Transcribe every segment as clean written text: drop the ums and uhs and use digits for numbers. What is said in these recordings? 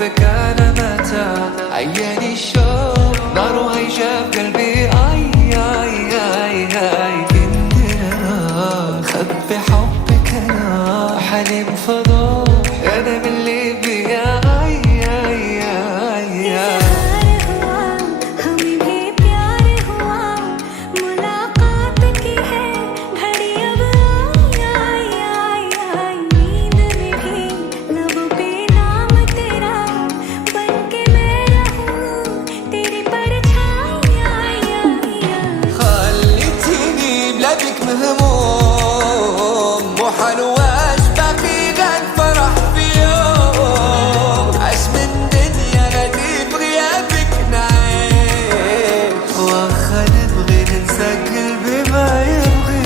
شوفك أنا متى عياني الشوق نار هيجا بقلبي آي آي آي آي كندنا خبي حبك أنا حليم فضاح أنا من اللي بيا آي آي آي آي بلادك مهموم مو حلواش باقي غير فرح في يوم عاش من دنيا غادي بغيابك نعيش واخا نبغي ننسى قلبي ما يبغي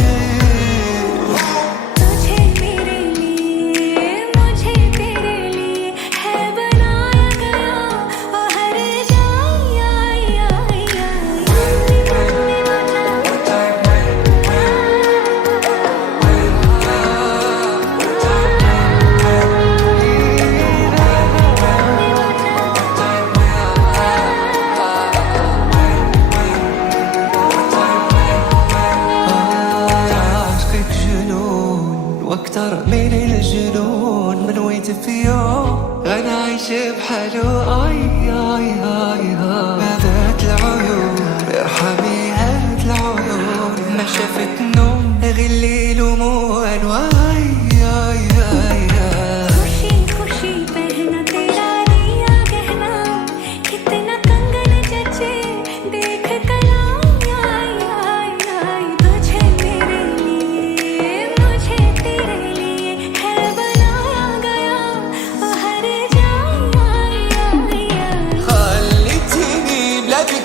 واكتر من الجنون من ويت في يوم انا عايش بحاله اي اي اي هذات العيون ارحمي هات العيون ما شافت نوم غير الليل وموال واي اي اي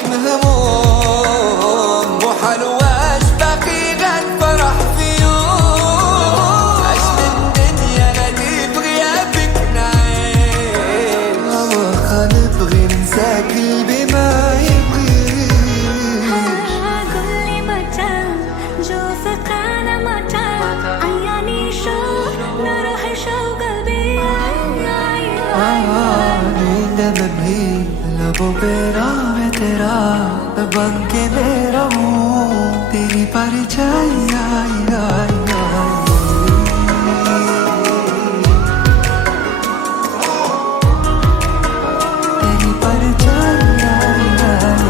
مهموم مو حلواش باقي غير فرح في يوم عاش من دنيا غادي بغيابك نعيش واخا نبغي ننسى قلبي ما يبغيش قولي متى جوفك انا متى عياني شوق نروح شوق قلبي مبهي लबों पे नाम है तेरा बन के मेरा हूँ तेरी परछाई आई आई आई तेरी परछाई आई आई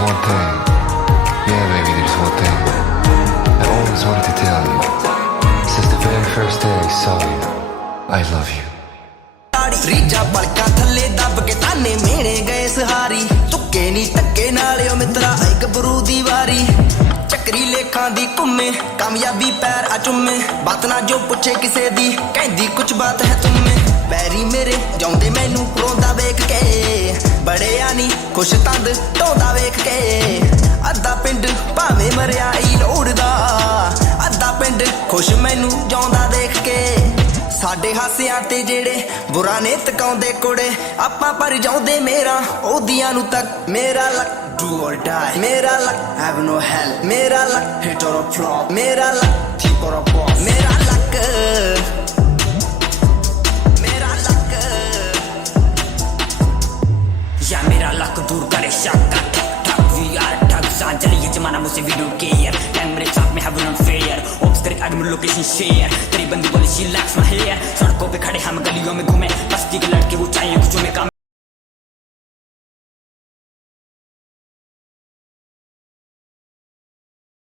one thing, yeah baby, there's one thing I always wanted to tell you. Since the very first day I saw you, I love you. ਰੀਜਾ ਪਲਕਾਂ ਥੱਲੇ ਦੱਬ ਕੇ ਤਾਨੇ ਮੇਣੇ ਗਏ ਸਹਾਰੀ ਤੁੱਕੇ ਨੀ ਟੱਕੇ ਨਾਲਿਓ ਮਿੱਤਰਾ ਆਈ ਗੱਭਰੂ ਦੀ ਵਾਰੀ ਚੱਕਰੀ ਲੇਖਾਂ ਦੀ ਘੁੰਮੇ ਕਾਮਯਾਬੀ ਪੈਰ ਆ ਚੁੰਮੇ ਬਾਤ ਨਾ ਜੋ ਪੁੱਛੇ ਕਿਸੇ ਦੀ ਕਹਿੰਦੀ ਕੁਛ ਬਾਤ ਹੈ ਤੁਮੇ ਪੈਰੀ ਮੇਰੇ ਜਾਉਂਦੇ ਮੈਨੂੰ ਰੋਂਦਾ ਵੇਖ ਕੇ ਬੜਿਆ ਨੀ ਖੁਸ਼ ਤੰਦ ਢੋਂਦਾ ਵੇਖ ਕੇ ਅੱਧਾ ਪਿੰਡ ਭਾਵੇਂ ਮਰਿਆ ਈ ਲੋੜਦਾ ਅੱਧਾ ਪਿੰਡ ਖੁਸ਼ ਮੈਨੂੰ ਜਾਉਂਦਾ ਦੇਖ ਕੇ ਸਾਡੇ ਹਾਸਿਆਂ ਤੇ ਜਿਹੜੇ ਬੁਰਾ ਨੇ ਤਕਾਉਂਦੇ ਕੋੜੇ ਆਪਾਂ ਪਰ ਜਾਉਂਦੇ ਮੇਰਾ ਉਹਦੀਆਂ ਨੂੰ ਤੱਕ ਮੇਰਾ ਲੱਕ do or die ਮੇਰਾ ਲੱਕ have no hell ਮੇਰਾ ਲੱਕ hit or a flop ਮੇਰਾ ਲੱਕ keep or a boss ਮੇਰਾ ਲੱਕ या मेरा लक दूर करे शक ठक वी आर ठग सा चलिए जमाना मुझसे वीडियो केयर टाइम मेरे साथ में है वो अनफेयर ऑप्स करे एड मेरी लोकेशन शेयर तेरी बंदी बोले शी लैक्स माय हेयर सड़कों पे खड़े हम गलियों में घूमे बस्ती के लड़के वो चाहिए कुछ में काम